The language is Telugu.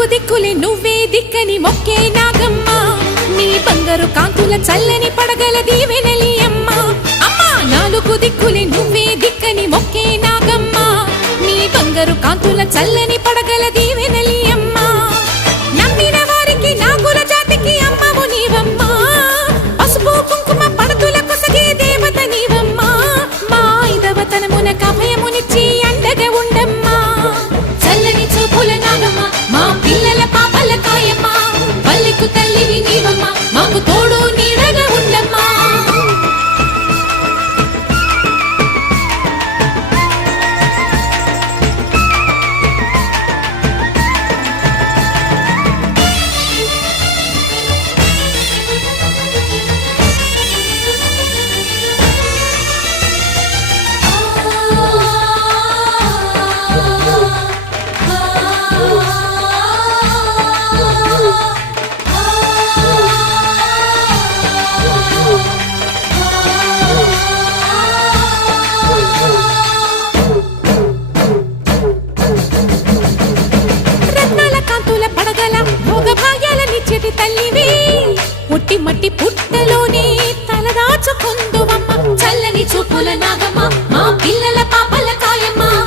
నాలుగు దిక్కులే నువ్వే దిక్కని మొక్కే నాగమ్మ నీ బంగారు కాంతుల చల్లని పడగల దీవెనలి అమ్మ అమ్మా నాలుగు దిక్కులే నువ్వే దిక్కని మొక్కే నాగమ్మ నీ బంగారు కాంతుల చల్లని పడగల దీవెనలి అమ్మ నమ్మిన వారికి నాగుల జాతికి అమ్మవు నీవమ్మ పసుపు కుంకుమ పడతుల కొసగే దేవత నీవమ్మ మా ఐదవతనమున కభయమునిచ్చి అండగా ఉండమ్మా చల్లని చూపుల నాగమ్మ మా పిల్లల పాపల కాయమ్మ పల్లెకు తల్లివి నీవమ్మ మాకు తోడు నీడగా ఉండమ్మా తల్లివి పుట్టి మట్టి పుట్టలోనే తలదాచుకుందువమ్మ చల్లని చూపుల నాగ